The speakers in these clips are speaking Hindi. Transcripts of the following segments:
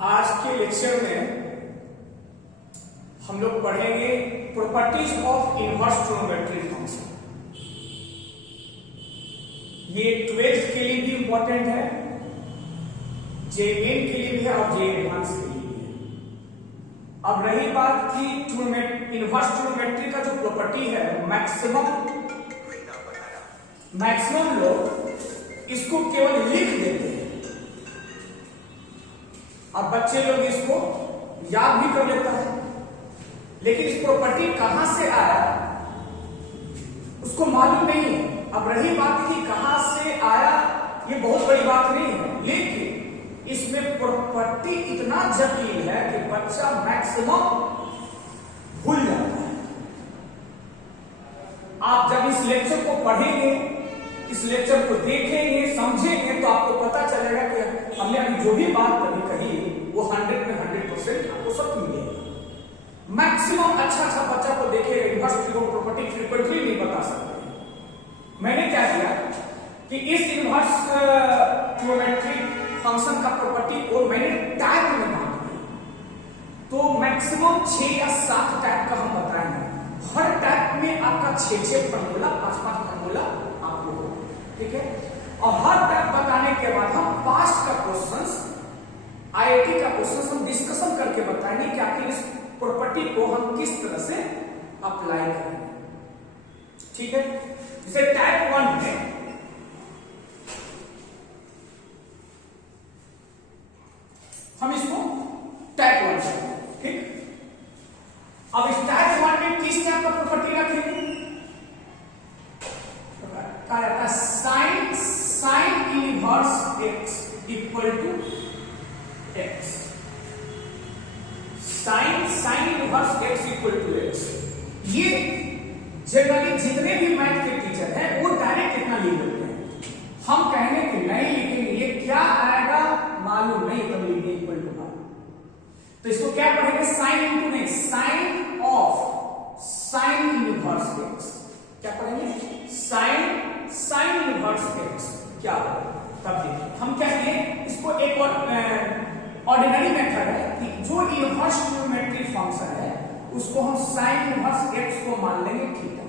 आज के लेक्चर में हम लोग पढ़ेंगे properties of inverse trigonometric function. ये 12th के लिए भी इंपॉर्टेंट है, जे मेन के लिए भी है और जे एडवांस के लिए भी है। अब रही बात कि इनवर्स ट्रिग्नोमेट्री का जो प्रॉपर्टी है मैक्सिमम लोग इसको केवल लिख देते हैं। अब बच्चे लोग इसको याद भी कर लेता है, लेकिन इस प्रॉपर्टी कहां से आया उसको मालूम नहीं है। अब रही बात कि कहां से आया, ये बहुत बड़ी बात नहीं है, लेकिन इसमें प्रॉपर्टी इतना जटिल है कि बच्चा मैक्सिमम भूल जाता है। आप जब इस लेक्चर को पढ़ेंगे, इस लेक्चर को देखेंगे, समझेंगे, तो आपको पता चलेगा कि हमने अभी जो भी बात कही वो 100 में 100% आपको सत्य मिलेगा। मैक्सिमम अच्छा बच्चा को देखेगा, इनवर्स ट्रिग्नोमेट्रिक प्रॉपर्टी फ्रीक्वेंटली नहीं बता सकते। मैंने क्या किया कि इस इनवर्स ट्रिग्नोमेट्रिक फंक्शन का प्रॉपर्टी को मैंने टाइप में बांट दिया। तो मैक्सिमम 6 या 7 टाइप का हम बताएंगे। हर टाइप में आपका 6 फॉर्मूला, 5 फॉर्मूला आपको हो, ठीक है। और हर टाइप बताने के बाद हम पास्ट का क्वेश्चंस, आईआईटी का क्वेश्चंस हम डिस्कशन करके बताएंगे कि आखिर इस प्रॉपर्टी को हम किस तरह से अप्लाई करेंगे, ठीक है। जैसे टाइप 1 में हम इसको टाइप 1 करेंगे, ठीक। अब इस टाइप 1 में किस टाइप का प्रॉपर्टी रखेंगे? Sine inverse x equal to x. Sine inverse x equal to x, ये जनरली जितने भी मैथ के टीचर हैं वो डायरेक्ट इतना लिख देते हैं। हम कहने कि नहीं लिखेंगे, ये क्या आएगा मालूम नहीं, तब लिखेंगे इक्वल टू मालूम। तो इसको क्या पढ़ेंगे? साइन इनटू नहीं, sine of sine inverse x. क्या पढ़ेंगे? साइन इनवर्स एक्स क्या होगा तब देखिए। हम क्या किए, इसको एक और ऑर्डिनरी मेथड है कि जो इनवर्स ट्रिग्नोमेट्रिक फंक्शन है उसको हम साइन इनवर्स एक्स को मान लेंगे थीटा।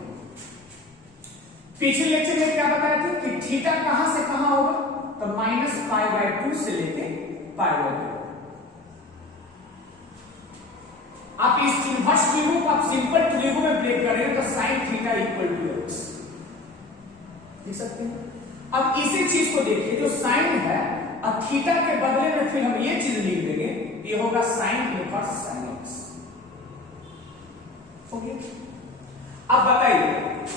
पिछले लेक्चर में क्या बताया था कि थीटा कहां से कहां होगा, तो -π/2 से लेके π/2। आप इस इनवर्स ट्रिग्नो को आप सिंपल ट्रिग्नो में ब्रेक करेंगे तो sin theta equal to x देख सकते हैं। अब इसी चीज को देखिए, जो साइन है अब थीटा के बदले में फिर हम ये चीज लिख देंगे, ये होगा sine inverse sine x. Okay, अब बताइए,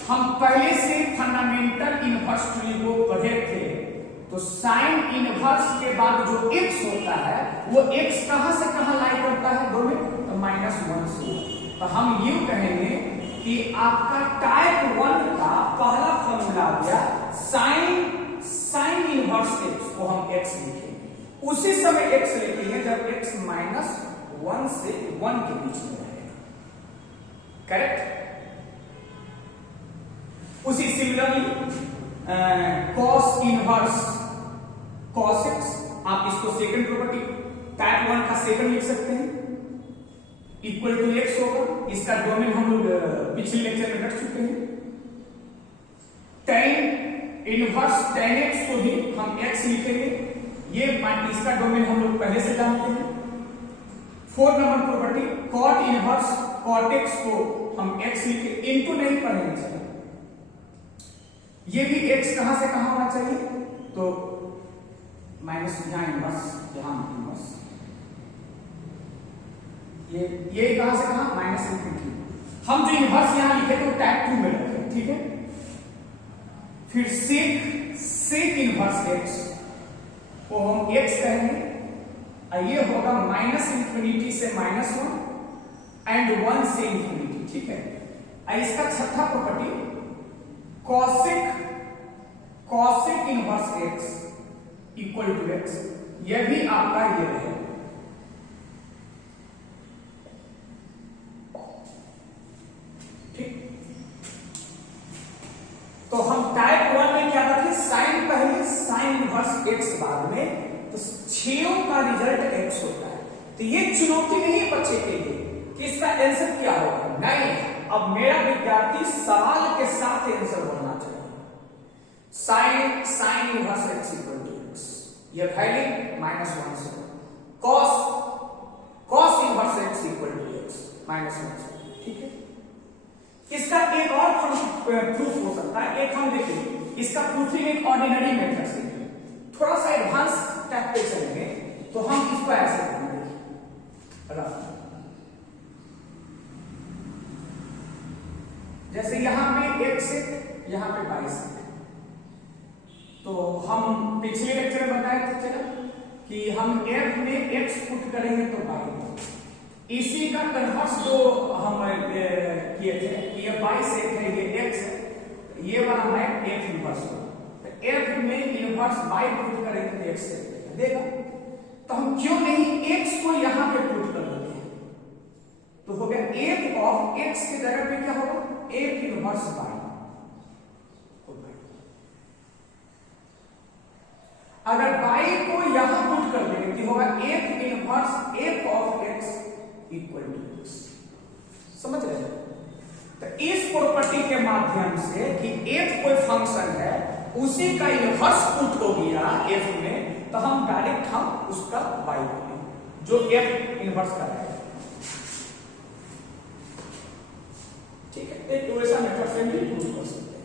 हम पहले से फंडामेंटल इनवर्स ट्रिग्नो पढ़े थे, तो साइन इनवर्स के बाद जो एक्स होता है वो एक्स कहां से कहां लाई करता है, दो में, तो -1 से। तो हम यूं कहेंगे कि आपका टाइप 1 का पहला फॉर्मूला आ गया साइन इनवर्स एक्स को हम एक्स लिखेंगे। उसी समय एक्स लिखेंगे जब एक्स -1 से 1 के बीच में रहेगा, करेक्ट। उसी similarly cos inverse cos x, आप इसको सेकंड प्रॉपर्टी टाइप 1 का सेकंड लिख सकते हैं, इक्वल टू एक्स होगा। इसका डोमेन हम लोग पिछले लेक्चर में रख चुके हैं। tan इनवर्स tan x को भी हम x लिखेंगे, ये इसका डोमेन हम लोग पहले से जानते हैं। 4 number property cot inverse cot x को हम x लिखे, इनटू नहीं पढ़ेंगे चाहिए। ये भी x कहां से कहां होना चाहिए, तो माइनस यहां इनवर्स, यहां इनवर्स, ये कहां से कहां -∞। हम जो इनवर्स यहां लिखे तो टाइप 2 में रखें, ठीक है। फिर सेक इनवर्स एक्स को हम एक्स कहेंगे, और ये होगा -∞ से -1 एंड 1 से ∞, ठीक है। और इसका छठा property cosec inverse x equal to x, यह भी आपका ये है। तो हम टाइप 1 में क्या रखें, साइन पहले, साइन इनवर्स एक्स बाद में, तो 6 का रिजल्ट एक्स होता है। तो ये चुनौती नहीं बच्चे के लिए कि इसका आंसर क्या होगा, नहीं, अब मेरा विद्यार्थी सवाल के साथ आंसर बोलना चाहिए। Sine inverse x equal to x, ये वैल्यू -1 से, cos inverse x equal to x -1 से, ठीक है। इसका एक और प्रूफ हो सकता है, एक हम देखेंगे इसका प्रूफिंग एक ऑर्डिनरी मेथड से, थोड़ा सा एडवांस टाइप पे चलेंगे तो हम इसको ऐसे करेंगे, जैसे यहां पे x है, यहां पे 22 है, तो हम पिछले लेक्चर में बताए थे चला कि हम f में x पुट करेंगे तो 22, इसी का कन्वर्स जो हम किए थे, ये 22 है, ये x है, ये वाला है f इनवर्स, तो f में इनवर्स y पुट करेंगे तो x देगा, तो हम क्यों नहीं x को यहां पे पुट कर देते हैं, तो हो गया f ऑफ x की जगह पे क्या होगा, f इनवर्स y। अगर y को यहां पुट कर देंगे तो होगा f inverse f of x equal to x, समझ रहे हैं। तो इस प्रॉपर्टी के माध्यम से कि f कोई फंक्शन है, उसी का इनवर्स पुट हो गया f में, तो हम डायरेक्ट हम उसका y बोलेंगे जो f इनवर्स कर रहा है, ठीक है। एक वैसा मेथड से भी प्रूव कर सकते हैं।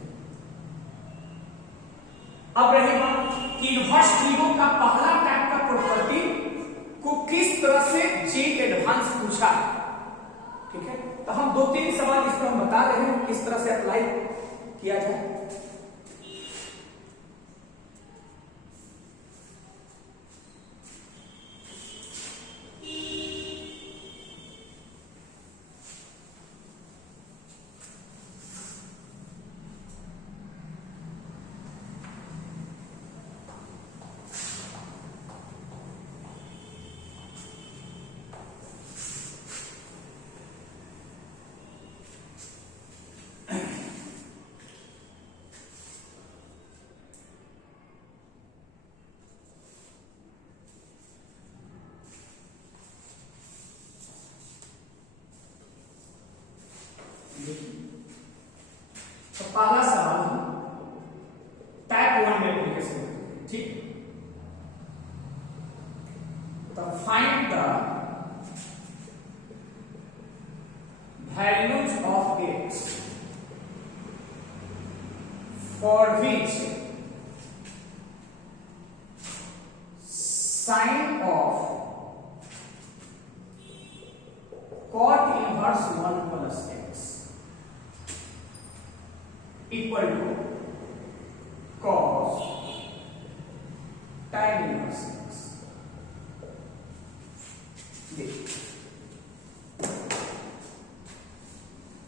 अब रही बात कि इनवर्स ट्रिगो का पहला टाइप का प्रॉपर्टी को किस तरह से जे एडवांस पूछा है, ठीक है। तो हम 2-3 सवाल इस पर हम बता रहे हैं किस तरह से अप्लाई किया जाए। तो पहला सवाल टाइप 1 में एप्लीकेशन, ठीक। तो find the values of x for which sine of cot inverse 1 plus x equal to cos tan inverse x।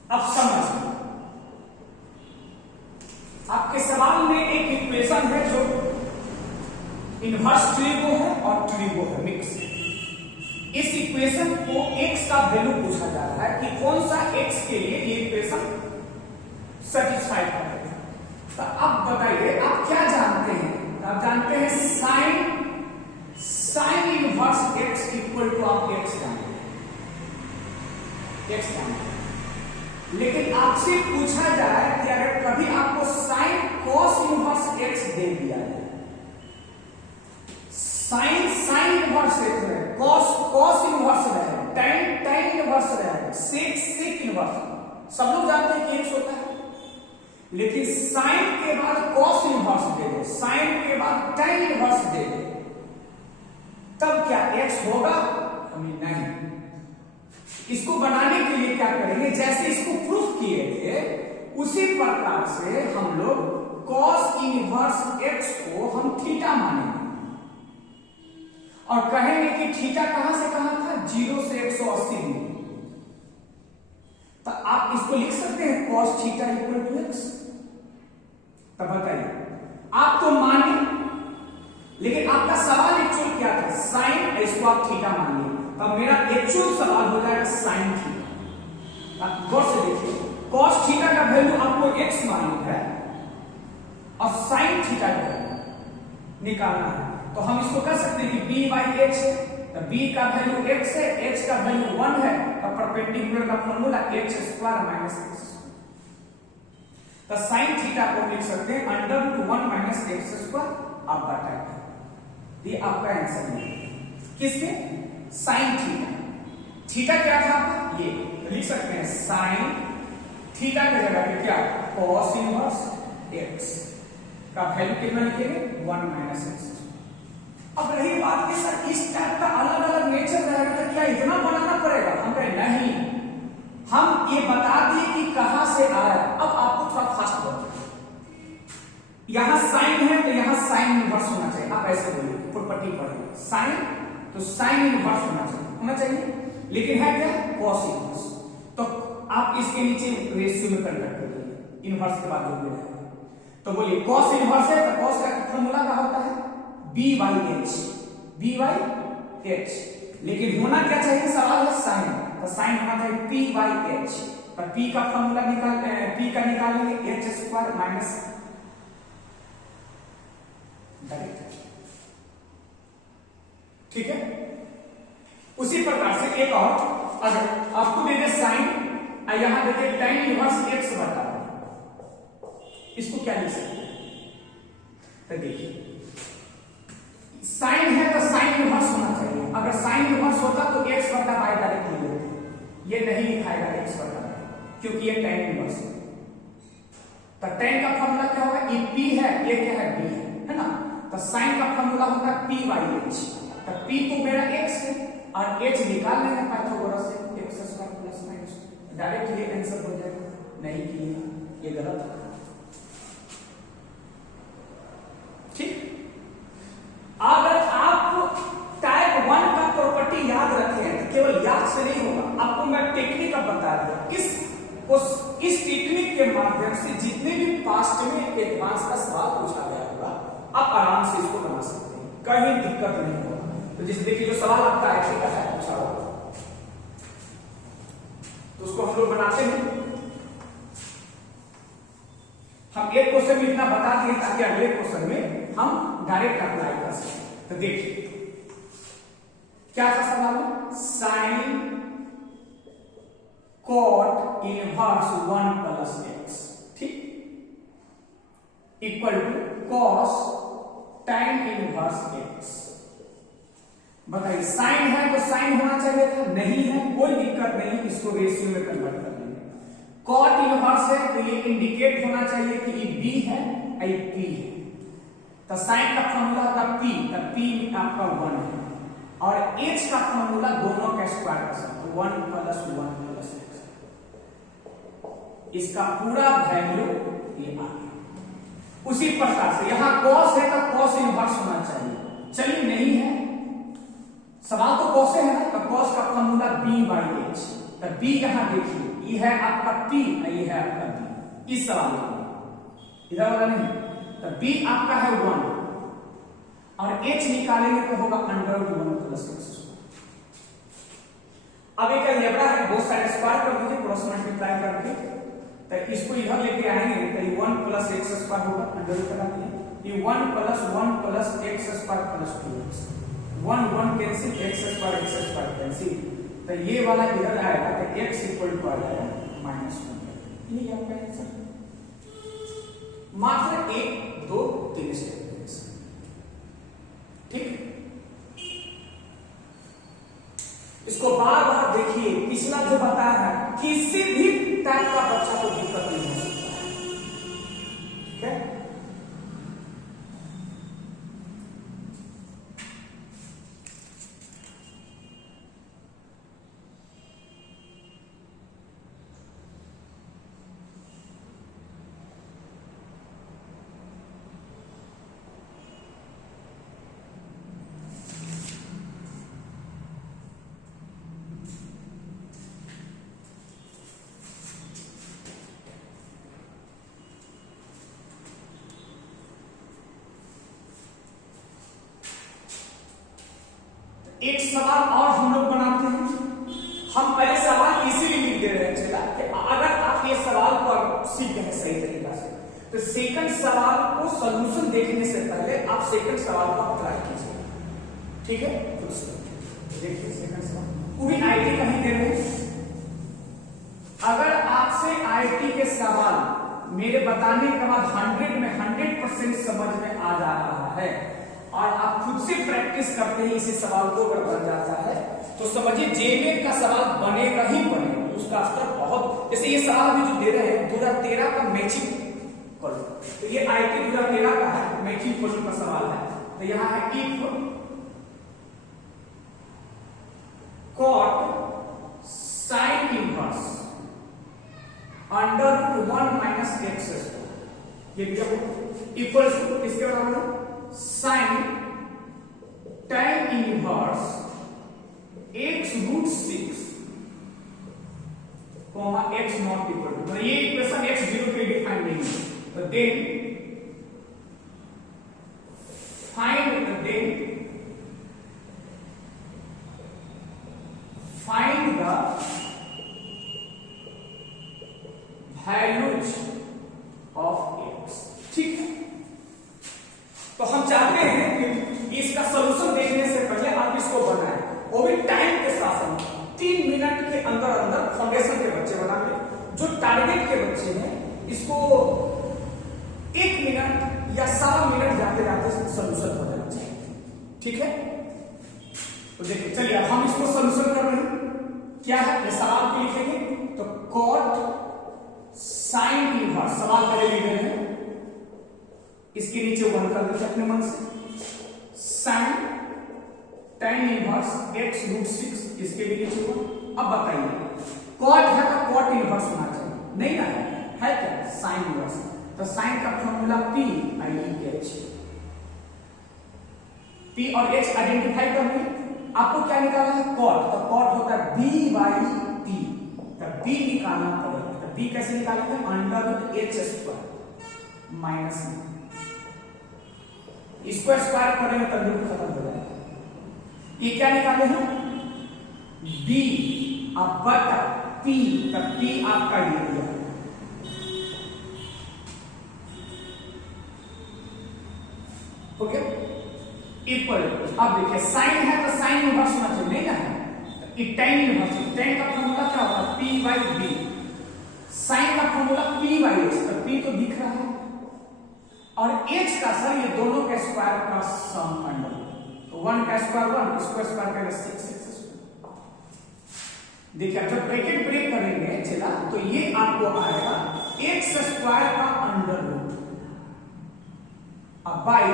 अब समझ, आपके सवाल में एक इक्वेशन है जो इनवर्स ट्रिगो है और ट्रिगो है, मिक्स। इस इक्वेशन को x का वैल्यू पूछा जा रहा है कि कौन सा x के लिए ये इक्वेशन सेटिस्फाई करेगा। तो अब बताइए आप क्या जानते हैं, आप जानते हैं sine inverse x equal to, आप x जानते हैं, लेकिन आपसे पूछा जाए कि अगर कभी आपको साइन कॉस इनवर्स x दे दिया जाए, साइन इनवर्स x है, कॉस इनवर्स है, tan इनवर्स है, सेक इनवर्स, सब लोग जानते हैं कि x होता है, लेकिन साइन के बाद कॉस इनवर्स दे दे, साइन के बाद tan इनवर्स दे दे, तब क्या x होगा, हमें नहीं। इसको बनाने के लिए क्या करेंगे, जैसे इसको प्रूफ किए थे उसी प्रकार से हम लोग कॉस इनवर्स x को हम थीटा मानेंगे और कहेंगे कि थीटा कहां से कहां था, 0 से 180 डिग्री। तो आप इसको लिख सकते हैं cos theta equal to x। तब बताइए, आप तो माने, लेकिन आपका सवाल एक्चुअल क्या था, साइन, इसको आप थीटा मान लिए। तब मेरा एक्चुअल सवाल हो जाएगा साइन थीटा। आप गौर से देखिए, cos थीटा का वैल्यू आपको x मालूम है और साइन थीटा का वैल्यू निकालना है, तो हम इसको कर सकते हैं कि b बाई x है, तो b का वैल्यू x है, h का वैल्यू 1 है, तो परपेंडिकुलर का formula h square minus x। तो sin थीटा को लिख सकते हैं under root 1 minus x square आपका टाइप। ये आपका आंसर है किसके? sin theta. थीटा क्या था आपका? ये तो लिख सकते हैं sin थीटा की जगह पे क्या cos इनवर्स x का वैल्यू कितना लिखेंगे? 1 माइनस x। अब रही बात कि सर इस टाइप का अलग अलग नेचर रहेगा तो क्या इतना बनाना पड़ेगा? हम कहें नहीं, हम ये बता दिए कि कहां से आया। अब आपको थोड़ा फास्ट बोलिए, यहां साइन है तो यहां साइन इनवर्स होना चाहिए। आप ऐसे बोलिए, प्रॉपर्टी पढ़िए, साइन तो साइन इनवर्स होना चाहिए, लेकिन है क्या? Cos inverse. तो आप इसके नीचे रेशियो में कन्वर्ट कर दीजिए, इनवर्स के बाद जो भी रहेगा। तो बोलिए कॉस इनवर्स है तो कॉस का फॉर्मूला क्या होता है? b by h। लेकिन होना क्या चाहिए? सवाल है साइन, तो साइन होना चाहिए p by h। तो p का फॉर्मूला p का निकालेंगे h स्क्वायर माइनस डायरेक्ट, ठीक है। उसी प्रकार से एक और, अगर आपको दे दे साइन और यहां दे दे tan इनवर्स x बटा, इसको क्या लिख सकते हैं? तो देखिए साइन है तो साइन इनवर्स होना चाहिए। अगर साइन इनवर्स होता तो x बटा y डायरेक्ट लिख लेते, ये नहीं लिखाएगा x बटा y क्योंकि ये tan इनवर्स है। तो tan का फॉर्मूला क्या होगा? ये p है, ये क्या है? b है ना। तो साइन का फॉर्मूला होगा p by h। तो p तो मेरा x है और h निकाल लेंगे पाइथागोरस से, x square plus minus, direct ये आंसर हो जाएगा। नहीं किया, ये गलत है, ठीक। अगर आप टाइप 1 का प्रॉपर्टी याद रखें, केवल याद से नहीं होगा, आपको मैं टेक्निक अब बता दिया। इस टेक्निक के माध्यम से जितने भी पास्ट में एडवांस का सवाल पूछा गया होगा, आप आराम से इसको बना सकते हैं, कहीं दिक्कत नहीं होगा। तो जैसे देखिए जो सवाल आपका ऐसे का है पूछा होगा, तो उसको हम लोग बनाते हैं। हम एक क्वेश्चन में इतना बता दिए ताकि अगले क्वेश्चन में हम डायरेक्ट अप्लाई कर सकें। तो देखिए क्या था सवाल में? Sine cot inverse 1 plus x, ठीक, equal to cos tan inverse x। बताइए साइन है तो साइन होना चाहिए था, नहीं है, कोई दिक्कत नहीं, इसको रेशियो में कन्वर्ट कर लेंगे। कॉट इनवर्स है तो ये इंडिकेट होना चाहिए कि ये b है और ये p है। तो साइन का फॉर्मूला होता p, तो p आपका 1 है और h का फॉर्मूला दोनों का स्क्वायर कर सकते, 1 प्लस 1 प्लस x। इसका पूरा वैल्यू ये आ गया। उसी प्रकार से यहां cos है तो cos इनवर्स होना चाहिए, चलिए नहीं है, सवाल तो cos है ना, तो cos का फॉर्मूला b by h। तो b यहां देखिए, ये है आपका p और ये है आपका b, इस सवाल में इधर वाला नहीं। तो b आपका है 1 और h निकालेंगे तो होगा अंडर रूट 1 प्लस x। अब एक अलजेब्रा है, बहुत सारे स्क्वायर कर दीजिए क्रॉस मल्टीप्लाई करके, तो इसको इधर लेके आएंगे तो ये 1 प्लस x स्क्वायर होगा, अंडर रूट लगा दिए, ये 1 plus x square plus 2x, 1 1 cancel, x square cancel, तो ये वाला इधर आएगा तो x इक्वल टू आ जाएगा -1। ये आपका आंसर, मात्र 1 2 3 स्टेप, ठीक। इसको बार बार देखिए, पिछला जो बताया है किसी भी टाइप का बच्चा को दिक्कत नहीं हो सकता है, ठीक है। एक सवाल और हम लोग बनाते हैं। हम पहले सवाल इसीलिए लिख दे रहे हैं चला कि अगर आप ये सवाल को सीख गए सही तरीका से, तो सेकंड सवाल को सॉल्यूशन देखने से पहले आप सेकंड सवाल को अप्लाई कीजिए, ठीक है। देखिए सेकंड सवाल, वो भी आईटी का ही दे रहे हैं। अगर आपसे आईटी के सवाल मेरे बताने के बाद 100 में 100% समझ में आ जा रहा है और आप खुद से प्रैक्टिस करते हैं इसी सवाल को अगर बन जाता है तो समझिए जेईई का सवाल बनेगा ही बनेगा, उसका स्तर बहुत। जैसे ये सवाल भी जो दे रहे हैं 2013 का मैचिंग क्वेश्चन, तो ये आईटी 2013 का है, मैचिंग क्वेश्चन का सवाल है। तो यहां है if cot sin inverse under root 1 minus x square, ये क्या इक्वल टू किसके बराबर है, sine tan inverse x root 6 comma x not equal to, मतलब ये इक्वेशन x 0 के डिफाइन नहीं है। तो then find the values of x, ठीक है। तो हम चाहते हैं कि इसका सॉल्यूशन देखने से पहले आप इसको बनाएं, वो भी टाइम के साथ 3 मिनट के अंदर अंदर फाउंडेशन के बच्चे बनाएंगे। जो टारगेट के बच्चे हैं इसको 1 मिनट या 1.25 मिनट जाते जाते सॉल्यूशन हो जाना चाहिए, ठीक है। तो देखिए चलिए अब हम इसको सॉल्यूशन कर रहे हैं। क्या है ये सवाल को लिखेंगे, तो कॉट साइन इनवर्स सवाल पहले लिख रहे हैं, इसके नीचे 1 कर देते अपने मन से, sine tan inverse x root 6, इसके भी नीचे 1। अब बताइए कॉट है तो कॉट इनवर्स होना चाहिए, नहीं ना है क्या साइन इनवर्स, तो साइन का formula p i h, p और h आइडेंटिफाई करनी। आपको क्या निकालना है कॉट, तो कॉट होता है b बाई t, तो b निकालना पड़ेगा। तो b कैसे निकालेंगे, under root h square minus इसको स्क्वायर करेंगे तब रूट खत्म हो जाएगा। ये क्या निकाले हैं b अब बटा p, तब p आपका ये दिया हो गया इक्वल। अब देखिए साइन है तो साइन इनवर्स होना चाहिए, नहीं ना है, ये tan इनवर्स, tan का फॉर्मूला क्या होता है p बाई b, साइन का फॉर्मूला p बाई h, तो p तो दिख रहा है और h का सर ये दोनों के स्क्वायर का सम अंडर, तो 1 का स्क्वायर 1, इसको स्क्वायर करेंगे 6 देखिए जब ब्रैकेट ब्रेक करेंगे चला तो ये आपको आएगा x स्क्वायर का अंडर रूट अब by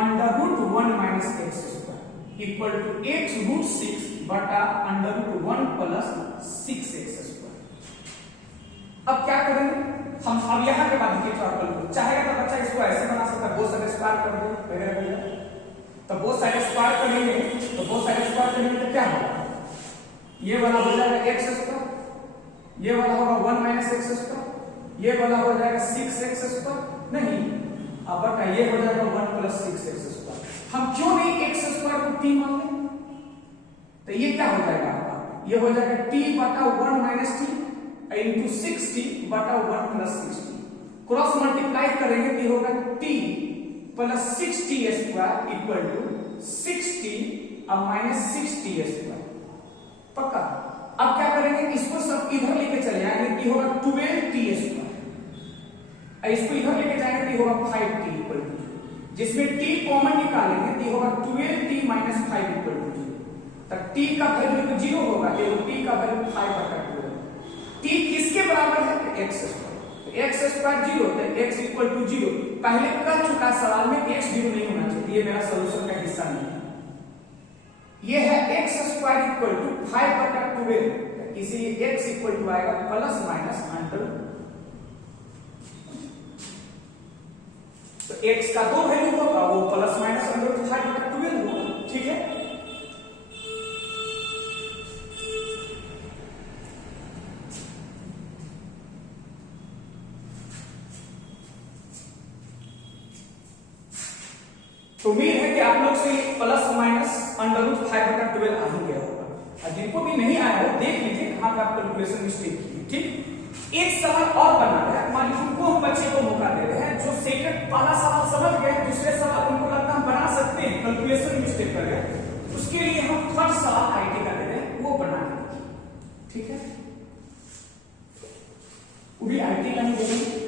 under root 1 minus x square equal to x root 6 बटा under root 1 plus 6x square. अब क्या करेंगे हम, अब यहां के बाद देखिए क्या चाहेगा तो बच्चा इसको ऐसे बना सकता है, बोथ साइड स्क्वायर कर दो वगैरह, तो बोथ साइड स्क्वायर करेंगे, तो बोथ साइड स्क्वायर करेंगे तो क्या होगा, ये वाला हो जाएगा x स्क्वायर, ये वाला होगा 1 माइनस एक्स स्क्वायर, ये वाला हो जाएगा 6x स्क्वायर, नहीं अब बटा ये हो जाएगा 1 प्लस 6x स्क्वायर। हम क्यों नहीं x स्क्वायर को t मान लें, तो ये क्या हो जाएगा आपका, ये हो जाएगा t बटा 1 माइनस t इंटू 6t बटा 1 प्लस 6t, क्रॉस मल्टीप्लाई करेंगे तो होगा t plus 6t square equal to 6t अब माइनस 6t स्क्वायर, पक्का। अब क्या करेंगे इसको सब इधर लेके चले जाएंगे, ये होगा 12t स्क्वायर, इसको इधर लेके जाएंगे तो होगा 5t इक्वल टू, जिसमें t कॉमन निकालेंगे तो होगा 12t माइनस 5 इक्वल टू 0, तब t का वैल्यू 0 होगा, ये t का वैल्यू 5 बटा 12, t किसके बराबर है x स्क्वायर, तो x स्क्वायर 0 तो x इक्वल टू 0, पहले कह चुका सवाल में x 0 नहीं होना चाहिए, ये मेरा सॉल्यूशन का हिस्सा नहीं है। ये है x स्क्वायर इक्वल टू 5 बटा 12, इसीलिए x इक्वल टू आएगा प्लस माइनस अंडर, तो x का दो वैल्यू होगा वो प्लस माइनस अंडर 5 बटा 12 होगा, ठीक है। तो उम्मीद है कि आप लोग से प्लस माइनस अंडर रूट 5 बटा 12 आ ही गया होगा, और जिनको भी नहीं आया हो देख लीजिए कहां पे आप कैलकुलेशन मिस्टेक की, ठीक। एक सवाल और बना रहे हैं, मान लीजिए उनको हम बच्चे को मौका दे रहे हैं जो सेकंड पहला सवाल समझ गए, दूसरे सवाल उनको लगता है हम बना सकते हैं, कैलकुलेशन मिस्टेक कर गए, उसके लिए हम थर्ड सवाल सवाल आईटी का दे रहे हैं वो बना के देखिए, ठीक है, वो भी आईटी का नहीं दे रहे।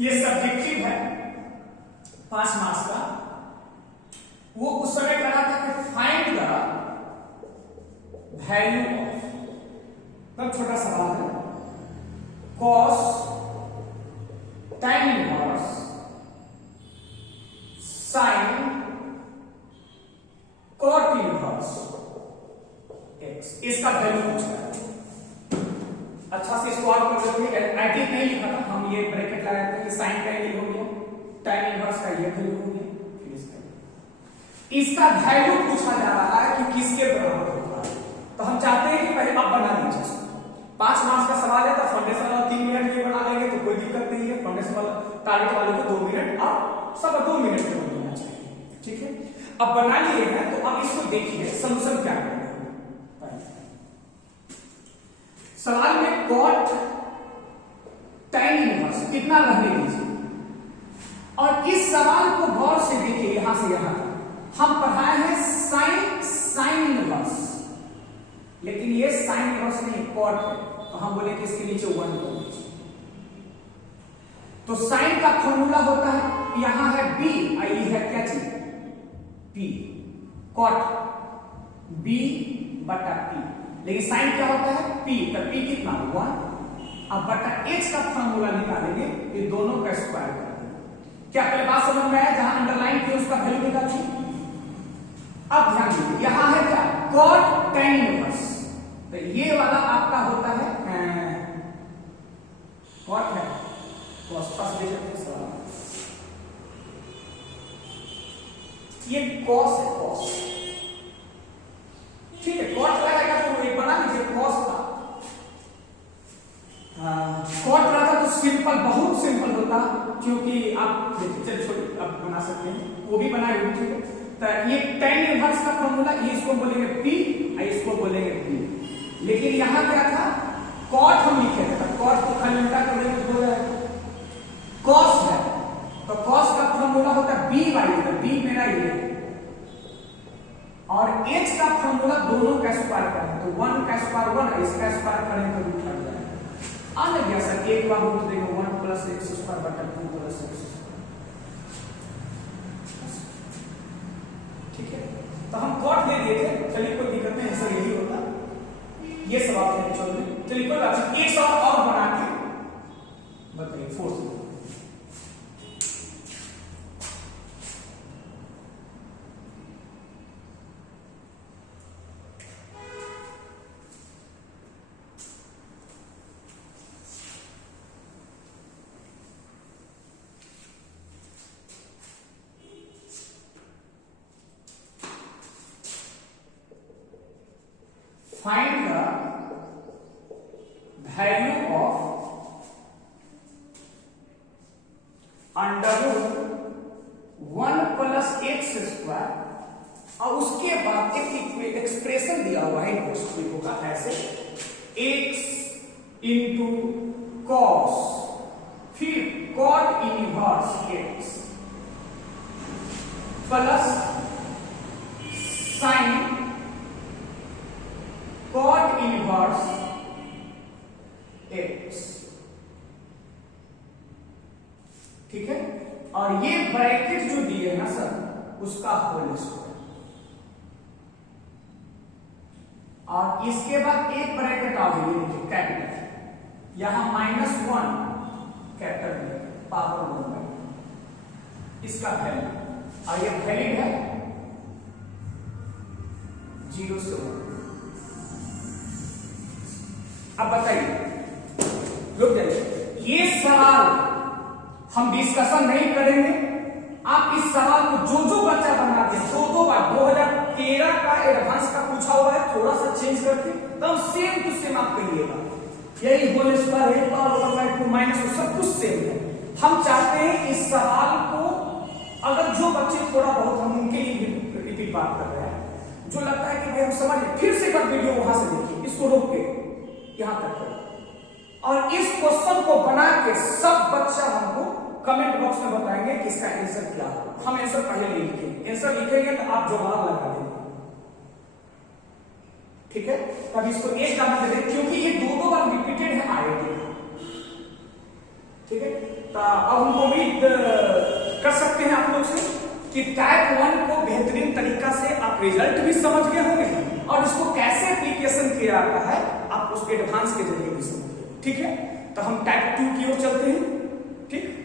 ये सब्जेक्टिव है 5 मार्क्स का। वो उस समय करा था कि फाइंड द वैल्यू ऑफ, तब छोटा सवाल है, cos tan inverse sine cot inverse x, इसका वैल्यू पूछा है। अच्छा से इसको आप कर सकते हैं, एडिट नहीं लिखा था, हम ये ब्रैकेट लगाते हैं, साइन का ये हो गया, tan इनवर्स का ये वैल्यू हो गया, फिर इसका वैल्यू पूछा जा रहा है कि किसके बराबर होगा। तो हम चाहते हैं कि पहले आप बना लीजिए इसको। 5 मार्क्स का सवाल है तो फाउंडेशन वाला 3 मिनट ये बना लेंगे तो कोई दिक्कत नहीं है। फाउंडेशन वाला टारगेट वाले को 2 मिनट और सब 2 मिनट में होना चाहिए, ठीक है। अब बना लिए हैं तो अब इसको देखिए सॉल्यूशन क्या करेंगे। सवाल में कॉट tan इनवर्स कितना रहने दीजिए, और इस सवाल को गौर से देखिए, यहां से यहां हम पढ़ाए हैं साइन इनवर्स, लेकिन ये साइन इनवर्स नहीं कॉट है, तो हम बोले कि इसके नीचे 1 कर दीजिए। तो साइन का फॉर्मूला होता है, यहां है b, ये है क्या चीज p, कॉट b बटा p, लेकिन साइन क्या होता है p, तो p कितना 1, अब बटा h का फॉर्मूला निकालेंगे, ये दोनों का स्क्वायर कर देंगे। क्या पहले बात समझ में आया, जहां अंडरलाइन थी उसका वैल्यू निकालिए। अब ध्यान दीजिए, यहां है क्या कॉट tan इनवर्स, तो ये वाला आपका होता है कॉट है, cos पास दे सकते हैं सवाल, ये cos है cos, ठीक है। कॉट लगाएगा तो एक बना लीजिए cos का, कॉट रहा तो सिंपल, बहुत सिंपल होता, क्योंकि आप चलिए छोड़िए आप बना सकते हैं, वो भी बनाए हुए, ठीक है। तो ये tan इनवर्स का फॉर्मूला, ये इसको बोलेंगे p, इसको बोलेंगे p, लेकिन यहां क्या था कॉट हम लिखे थे, कॉट को खाली उल्टा कर देंगे तो हो जाएगा cos है, तो cos का फॉर्मूला होता है b बाई, b मेरा ये है, और h का फॉर्मूला दोनों का स्क्वायर करें तो 1 का स्क्वायर 1 है, इसका स्क्वायर करें तो रूट हट जाएगा। आ गया सर, एक बार रूट देंगे 1 प्लस x स्क्वायर बटा 2 प्लस x स्क्वायर, ठीक है। तो हम कॉट ले दिए थे, चलिए कोई दिक्कत नहीं, सर यही होता, ये सब आपने छोड़ दिए, चलिए कोई बात नहीं, एक सवाल और बना के बताइए fourth. Find the value of under root 1 plus x square, और उसके बाद एक एक्सप्रेशन दिया हुआ है क्वेश्चन का ऐसे, x इंटू कॉस, फिर cot inverse x plus sine cot inverse x, ठीक है। और ये ब्रैकेट जो दिए ना सर उसका होल स्क्वायर, और इसके बाद एक ब्रैकेट आ गई देखिए कैपिटल, यहां -1 कैपिटल पावर 1, इसका वैल्यू, और ये वैलिड है 0 से 1। अब बताइए रुक जाइए, ये सवाल हम डिस्कशन नहीं करेंगे। आप इस सवाल को जो बच्चा बनाते हैं, दो बार 2013 का एडवांस का पूछा हुआ है, थोड़ा सा चेंज करके, तब सेम टू सेम आप कहिएगा। यही होल स्क्वायर है, पावर ओवर बाय 2 माइनस, सब कुछ सेम है। हम चाहते हैं इस सवाल को, अगर जो बच्चे थोड़ा बहुत, हम उनके लिए रिपीट बात कर रहे हैं, जो लगता है कि भाई हम समझ, फिर से एक बार वीडियो वहां से देखिए, इसको रोक के यहां तक करें, और इस क्वेश्चन को बना के सब बच्चा हमको कमेंट बॉक्स में बताएंगे कि इसका आंसर क्या है। हम आंसर पहले नहीं लिखेंगे, आंसर लिखेंगे तो आप जवाब लगा देंगे, ठीक है। तब इसको एक नंबर दे दें, क्योंकि ये दो बार रिपीटेड है आएगी, ठीक है। तो अब हम उम्मीद कर सकते हैं आप लोग से कि टाइप 1 को बेहतरीन तरीका से आप रिजल्ट भी समझ गए होंगे, और इसको कैसे एप्लीकेशन किया जाता है आप उसके एडवांस के जरिए भी समझ गए, ठीक है। तो हम टाइप 2 की ओर चलते हैं, ठीक।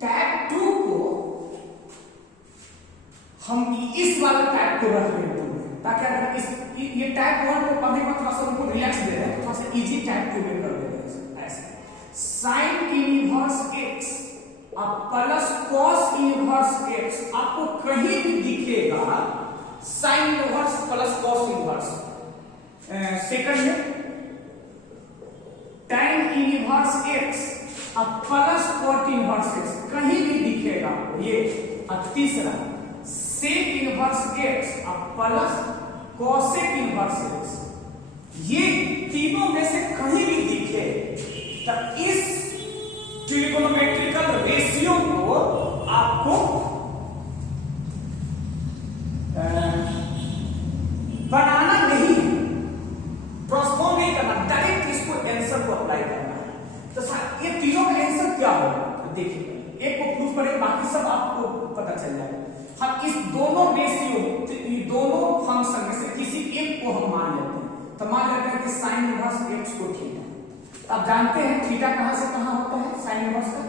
टाइप 2 को हम इस वाला टाइप को रख लेते हैं, ताकि अगर इस ये टाइप 1 को पढ़ने में थोड़ा सा उनको रिलैक्स दे रहे हैं, तो थोड़ा सा इजी टाइप 2 में कर देते हैं। ऐसे साइन इनवर्स x अब प्लस कॉस इनवर्स x, आपको कहीं भी दिखेगा sine inverse plus cos inverse, second में tan इनवर्स x अब प्लस कॉट इनवर्स x, कहीं भी दिखेगा ये। अब तीसरा सेक इनवर्स x अब प्लस कॉसेक इनवर्स x, ये तीनों में से कहीं भी दिखे तो इस ट्रिगोनोमेट्रिकल रेशियो को आपको बनाना नहीं, ट्रांसफॉर्म नहीं करना, डायरेक्ट इसको आंसर को अप्लाई करना है। तो ये तीनों का आंसर क्या होगा, तो देखिए, एक को प्रूफ करें, बाकी सब आपको पता चल जाएगा। हम इस दोनों रेशियो, दोनों फंक्शन में से किसी एक को हम मान लेते हैं, तो मान लेते हैं कि साइन इनवर्स x को थीटा। आप जानते हैं थीटा कहां से कहां होता है साइन इनवर्स का,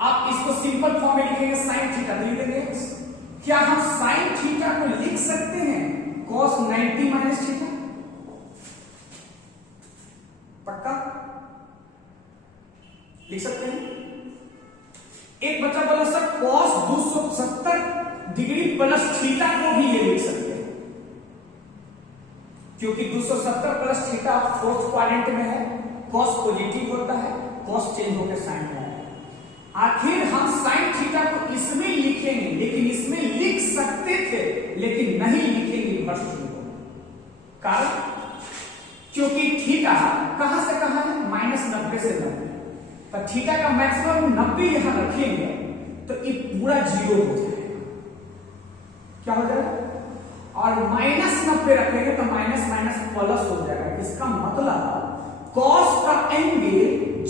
आप इसको सिंपल फॉर्म में लिखेंगे साइन थीटा, लिख देंगे x। क्या हम साइन थीटा को लिख सकते हैं cos 90 माइनस थीटा, पक्का लिख सकते हैं। एक बच्चा बोला sir cos 270 degree plus theta को भी ये लिख सकते हैं, क्योंकि 270 प्लस थीटा फोर्थ क्वाड्रेंट में है, cos पॉजिटिव होता है, cos चेंज होकर साइन में आएगा। आखिर हम साइन थीटा को इसमें लिखेंगे, लेकिन इसमें लिख सकते थे, लेकिन नहीं लिखेंगे इनवर्स थीटा, कारण क्योंकि थीटा कहां से कहां है, -90 से 90, तो थीटा का मैक्सिमम 90 यहां रखेंगे तो ये पूरा 0 हो जाएगा। क्या हो जाएगा, और -90 रखेंगे तो माइनस माइनस प्लस हो जाएगा। इसका मतलब cos का एंगल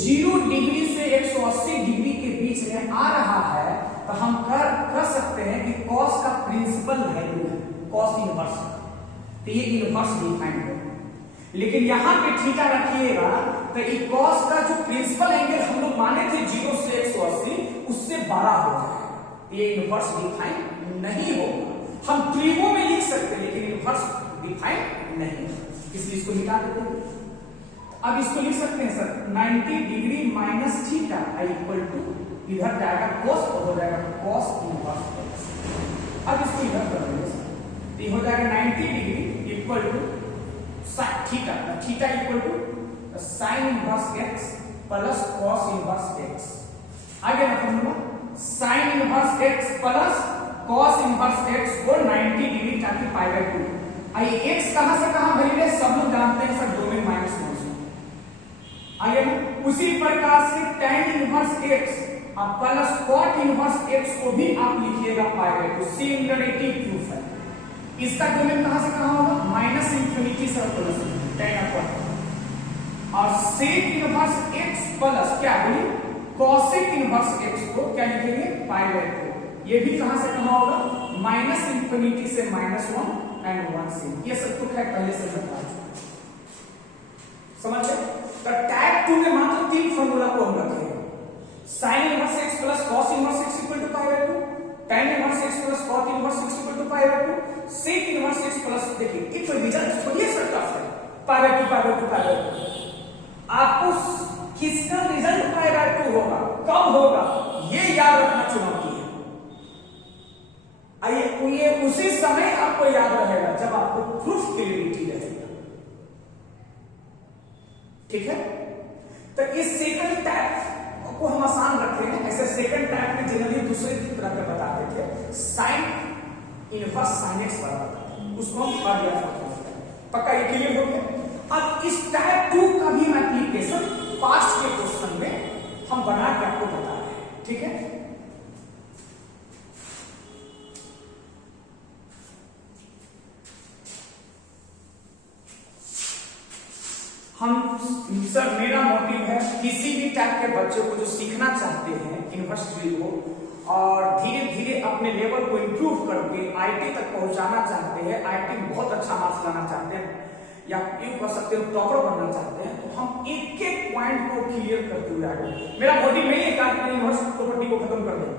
0 डिग्री से 180 डिग्री के बीच में आ रहा है, तो हम कर सकते हैं कि cos का प्रिंसिपल वैल्यू है cos इनवर्स, तो ये इनवर्स डिफाइन है। लेकिन यहां पे थीटा रखिएगा तो ये cos का जो प्रिंसिपल एंगल हम लोग माने थे 0 से 180, उससे बड़ा हो जाएगा, ये इनवर्स डिफाइन नहीं होगा। हम ट्रिगो में लिख सकते हैं, लेकिन इनवर्स डिफाइन नहीं, इसलिए इसको मिटा देते हैं। अब इसको लिख सकते हैं sir 90 degree minus theta equal to, इधर जाएगा cos, तो हो जाएगा cos इनवर्स। अब इसको इधर कर देंगे सर, तो ये हो जाएगा 90 degree equal to theta, theta equal to sine inverse x plus cos inverse x। आगे ना formula sine inverse x plus cos inverse x को 90 डिग्री ताकि पाई बाय 2। आइए x कहां से कहां वैल्यू है सब लोग जानते हैं सर, डोमेन -1 से। आगे उसी प्रकार से tan इनवर्स x अब प्लस cot इनवर्स x को भी आप लिखिएगा पाई बाय 2, सिमिलरिटी प्रूफ है। इसका डोमेन कहां से कहां होगा, -∞ से प्लस tan अपॉन, और सेक इनवर्स एक्स प्लस क्या है कॉसेक इनवर्स एक्स को क्या लिखेंगे पाई बाय 2। ये भी कहां से कहां होगा माइनस इंफिनिटी से -1 एंड 1 से। ये सब तो खैर पहले से बता चुके समझ गए। तो टैग 2 में मात्र 3 फार्मूला को हम रखेंगे sin inverse x plus cos inverse x equal to pi by 2, tan inverse x plus cot inverse x equal to pi by 2, sec inverse x plus देखिए ये कोई रिजल्ट थोड़ी है सर टफ है pi by 2 pi by 2 pi by 2। आपको किसका रिजल्ट पाई बाय 2 होगा कब होगा ये याद रखना चुनौती है। आइए ये उसी समय आपको याद रहेगा जब आपको प्रूफ क्लियरिटी रहेगा ठीक है। तो इस सेकंड टैप को हम आसान रखते हैं ऐसे सेकंड टैप में जनरली दूसरे तरह का बताते थे साइन इनवर्स साइन एक्स बराबर उसको हम पढ़ लिया पक्का ये क्लियर हो गया। अब इस टाइप 2 का भी एप्लीकेशन पास्ट के क्वेश्चन में हम बना के आपको बता रहे हैं ठीक है। हम सर मेरा मोटिव है किसी भी टाइप के बच्चों को जो सीखना चाहते हैं इनवर्स ड्रिल को और धीरे धीरे अपने लेवल को इंप्रूव करके आईटी तक पहुंचाना चाहते हैं आईटी में बहुत अच्छा मार्क्स लाना चाहते हैं या यूं कर सकते हो टॉपर बनना चाहते हैं तो हम एक एक पॉइंट को क्लियर करते हुए आगे। मेरा मोटिव नहीं है कि इनवर्स प्रॉपर्टी को खत्म कर दें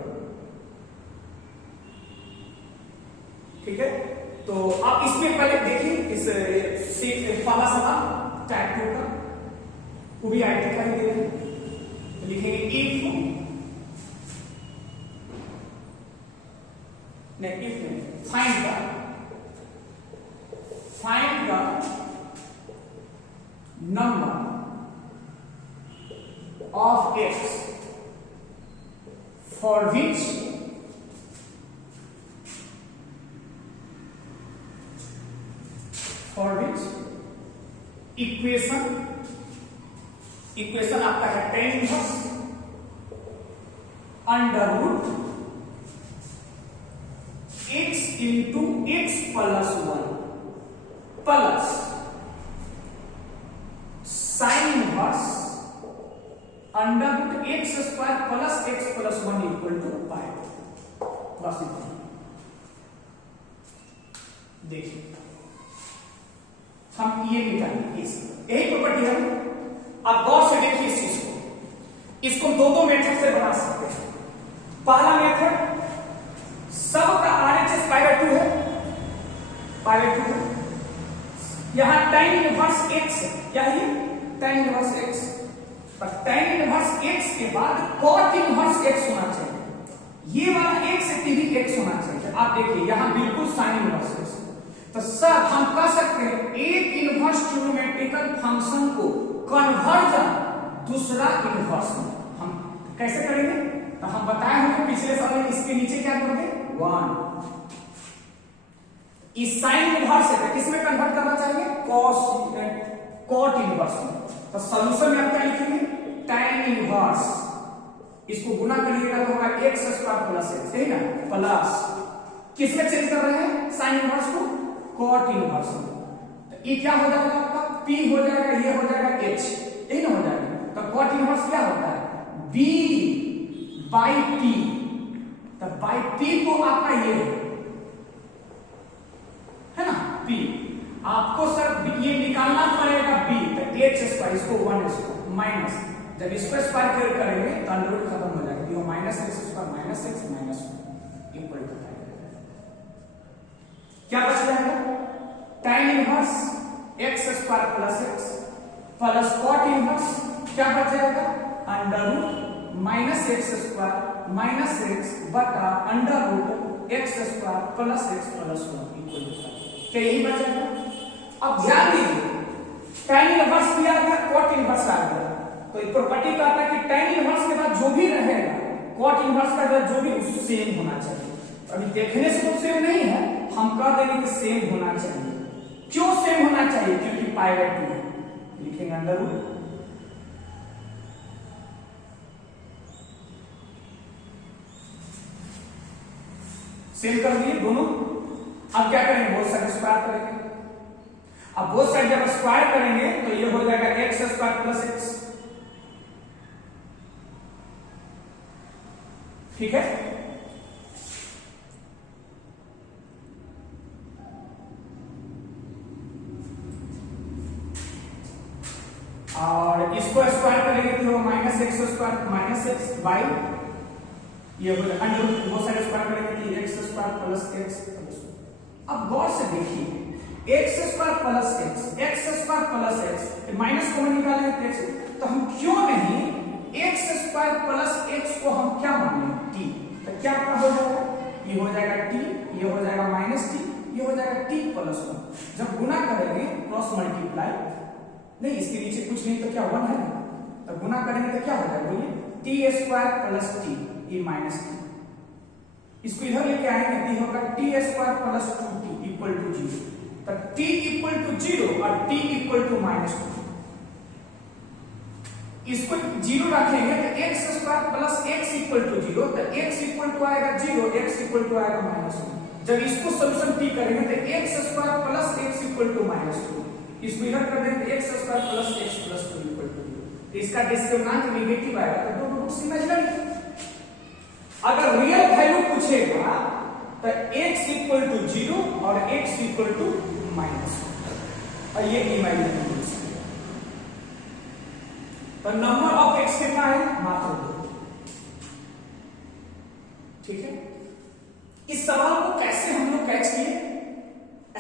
ठीक है। तो आप इसमें पहले देखिए इस पहला सवाल टैग 2 का वो भी आईटी का ही दे रहे हैं लिखेंगे if find the number of x for which equation आपका है tan inverse under root x into x plus 1 plus sine inverse under root x square plus x plus 1 equal to pi. बस इतना देखिए हम ये निकालेंगे यही प्रॉपर्टी है। आप गौर से देखिए इस चीज को इसको दो मेथड से बना सकते हैं। पहला मेथड सबका RHS पाई बाय 2 है पाई बाय 2 है यहां tan इनवर्स x है क्या है tan इनवर्स x पर tan इनवर्स x के बाद cot इनवर्स x होना चाहिए ये वाला x से भी x होना चाहिए। आप देखिए यहां बिल्कुल sin इनवर्स x तो सर हम कह सकते हैं एक इनवर्स ट्रिग्नोमेट्रिकल फंक्शन को कन्वर्जन दूसरा इनवर्स में हम कैसे करेंगे तो हम बताए हैं पिछले साल में इसके नीचे क्या करेंगे 1 इस साइन इनवर्स है किसमें कन्वर्ट करना चाहिए कॉट इनवर्स में। तो सॉल्यूशन में आप क्या लिखेंगे tan इनवर्स इसको गुना करिएगा तो होगा x स्क्वायर प्लस x सही ना प्लस किसमें चेंज कर रहे हैं साइन इनवर्स को कॉट इनवर्स में। तो ये क्या हो जाएगा आपका p हो जाएगा ये हो जाएगा h यही ना हो जाएगा। तो कॉट इनवर्स क्या होता है b बाई p तो बाई p तो आपका ये है ना p आपको सर ये निकालना पड़ेगा b तो h स्क्वायर इसको 1 स्क्वायर माइनस जब इसको स्क्वायर करेंगे तो अंडर रूट खत्म हो जाएगा ये minus x square minus x minus 1 equal to क्या बच जाएगा tan inverse x square plus x plus cot inverse क्या बच जाएगा under root minus x square minus x बटा under root x square plus x plus 1 equal to क्या यही बचेगा। अब ध्यान दीजिए tan इनवर्स भी आ गया cot इनवर्स आ गया तो एक प्रॉपर्टी कहता है कि tan इनवर्स के बाद जो भी रहेगा cot इनवर्स का बाद जो भी सेम होना चाहिए। अभी देखने से तो सेम नहीं है हम कह देंगे कि सेम होना चाहिए। क्यों सेम होना चाहिए क्योंकि पाई बाय 2 है लिखेंगे अंडर रूट सेम कर दिए दोनों। अब क्या करेंगे बहुत सारे स्क्वायर करेंगे अब बोथ साइड जब स्क्वायर करेंगे तो ये हो जाएगा एक्स स्क्वायर प्लस एक्स, ठीक है। और इसको स्क्वायर करेंगे तो minus x square minus x by ये हो जाएगा अंडर रूट, बहुत सारे स्क्वायर करेंगे तो एक्स स्क्वायर प्लस एक्स। अब गौर से देखिए x square plus x square plus x minus common निकालेंगे तो एक्स, तो हम क्यों नहीं एक्स स्क्वायर प्लस एक्स को हम क्या मान लें टी, तो क्या हो जाएगा ये हो जाएगा टी, ये हो जाएगा माइनस टी, ये हो जाएगा टी प्लस 1। जब गुना करेंगे क्रॉस मल्टीप्लाई नहीं, इसके नीचे कुछ नहीं तो क्या 1 है, तो गुना करेंगे तो क्या हो जाएगा बोलिए टी स्क्वायर प्लस टी, ये माइनस टी, इसको इधर लेके आएंगे तो होगा t square plus 2t equal to 0, तो t इक्वल टू 0 और t इक्वल टू माइनस 2, इसको 0 रखेंगे तो x square plus x equal to 0, तो x इक्वल टू आएगा 0, x इक्वल टू आएगा माइनस 1। जब इसको सॉल्यूशन t करेंगे तो x square plus x equal to minus 2, इसको इधर कर देंगे तो x square plus x plus 2 equal to 0, तो इसका डिस्क्रिमिनेंट नेगेटिव आएगा, तो दोनों रूट्स इमेजिनरी। अगर रियल वैल्यू पूछेगा तो x इक्वल टू 0 और x इक्वल टू माइनस 1, और ये इमेजिनरी रूट्स है। तो नंबर ऑफ x कितना है मात्र 2, ठीक है। इस सवाल को कैसे हम लोग कैच किए,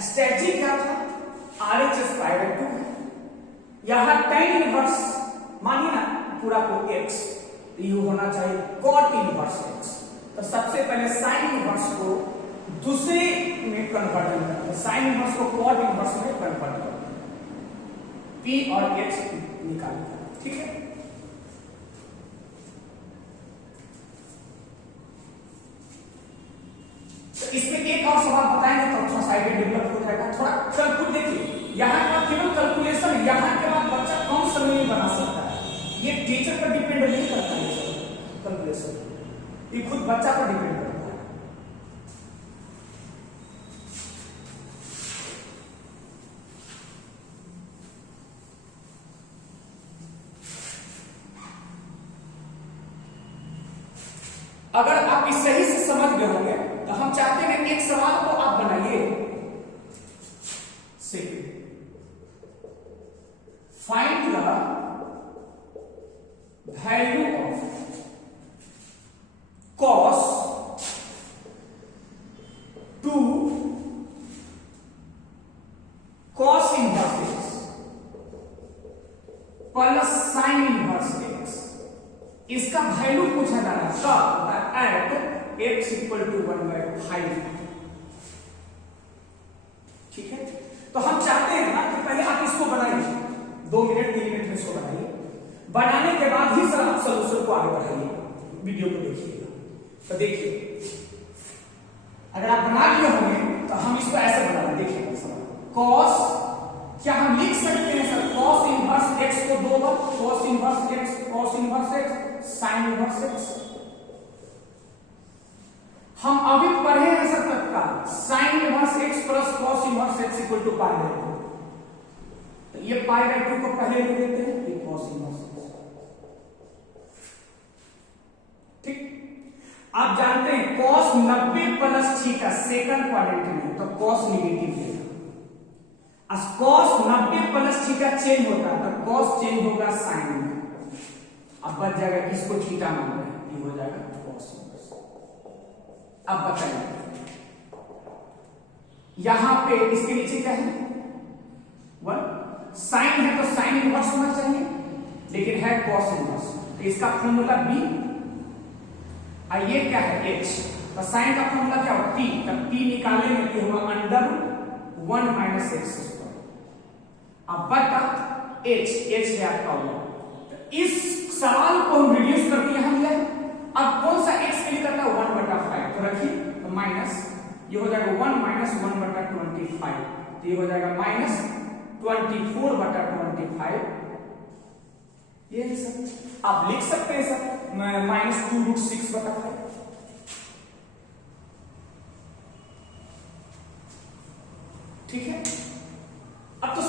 स्ट्रेटजी क्या था, RHS पाई बाय 2 है, यहां tan इनवर्स मानिए ना पूरा को x, तो ये होना चाहिए cot इनवर्स x, तो सबसे पहले sin इनवर्स को दूसरे में कन्वर्ट करना है, sin इनवर्स को cot इनवर्स में कन्वर्ट करना, p और x निकालना, ठीक है। तो इसमें एक और सवाल बताएंगे तो अच्छा साइड डेवलप हो जाएगा। थोड़ा कैलकुलेट देखिए, यहाँ का केवल कैलकुलेशन, यहाँ के बाद बच्चा कौन समय में बना सकता है, ये टीचर पर डिपेंड नहीं करता है, कैलकुलेशन ये खुद बच्चा पर डिपेंड करता है। अगर आप इस सही से समझ गए होंगे तो हम चाहते हैं एक सवाल को आप बनाइए, find the value of cos 2 cos inverse x plus sin inverse x, इसका वैल्यू पूछा जा रहा है एट x इक्वल टू 1/5, ठीक है। तो हम चाहते हैं ना कि पहले आप इसको बनाइए, 2 मिनट 3 मिनट में इसको बनाइए, बनाने के बाद ही सर आप सॉल्यूशन को आगे बढ़ाइए, वीडियो को देखिएगा। तो देखिए अगर आप बना लिए होंगे तो हम इसको ऐसे बना देखिए सर, cos क्या हम लिख सकते हैं सर, cos इनवर्स x को 2 बार cos inverse x cos inverse x sin inverse x, हम अभी पढ़े हैं सर तत्काल sin inverse x plus cos inverse x equal to pi by 2, तो ये पाई बाय 2 को पहले लिख देते हैं, ये cos इनवर्स x, ठीक। आप जानते हैं cos 90 plus theta second quadrant में, तो cos नेगेटिव है, as cos 90 plus theta change होता है तो cos चेंज होगा sin में, अब बच जाएगा इसको थीटा मान रहे हैं, ये हो जाएगा cos इनवर्स। अब बताइए यहां पे इसके नीचे क्या है 1, sin है तो sin इनवर्स होना चाहिए, लेकिन है cos इनवर्स, तो इसका फॉर्मूला b, और ये क्या है h, तो sin का फॉर्मूला क्या होगा t, तो t निकालेंगे तो होगा अंडर 1 माइनस x स्क्वायर, अब बटा h है आपका होगा। इस सवाल को हम रिड्यूस करके यहां लिया है, अब कौन सा x के लिए करना है 1/5, तो रखिए तो माइनस ये हो जाएगा 1 माइनस 1/25, तो ये हो जाएगा माइनस 24/25, ये है सर। आप लिख सकते हैं सर -2√6/5, ठीक है। अब तो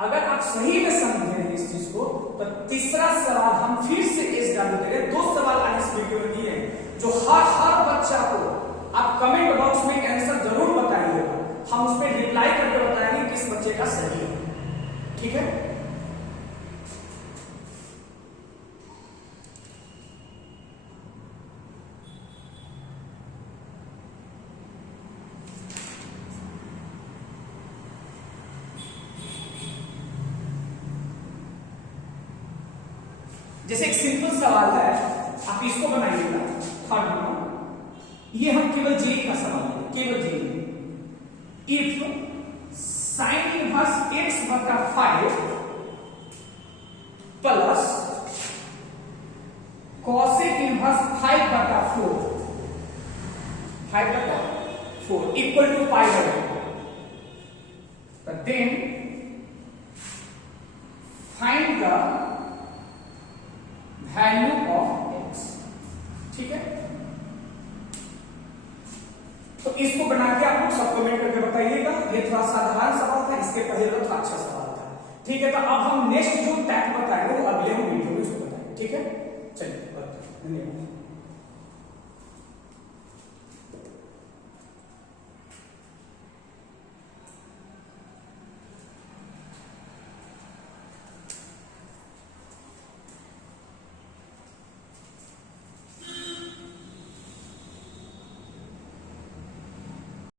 अगर आप सही में समझे हैं इस चीज को तो तीसरा सवाल हम फिर से SW दे रहे हैं। 2 सवाल आज इस वीडियो में दिए हैं जो हर बच्चा को आप कमेंट बॉक्स में आंसर जरूर बताइएगा, हम उस पर रिप्लाई करके बताएंगे किस बच्चे का सही है। ठीक है, जैसे एक सिंपल सवाल है, आप इसको बनाइएगा। थर्ड नंबर, ये हम केवल जी का सवाल है, केवल जी। इफ साइन इनवर्स x बटा 5 प्लस कॉसेक इनवर्स 5 बटा 4 इक्वल टू पाई है, then find the value of x। ठीक है, तो इसको बना के आप लोग सब कमेंट करके बताइएगा। ये थोड़ा साधारण सवाल था, इसके पहले थोड़ा अच्छा सवाल था। ठीक है, तो अब हम नेक्स्ट जो टैग बताएंगे वो अगले हम वीडियो में उसको बताएंगे। ठीक है, चलिए, धन्यवाद।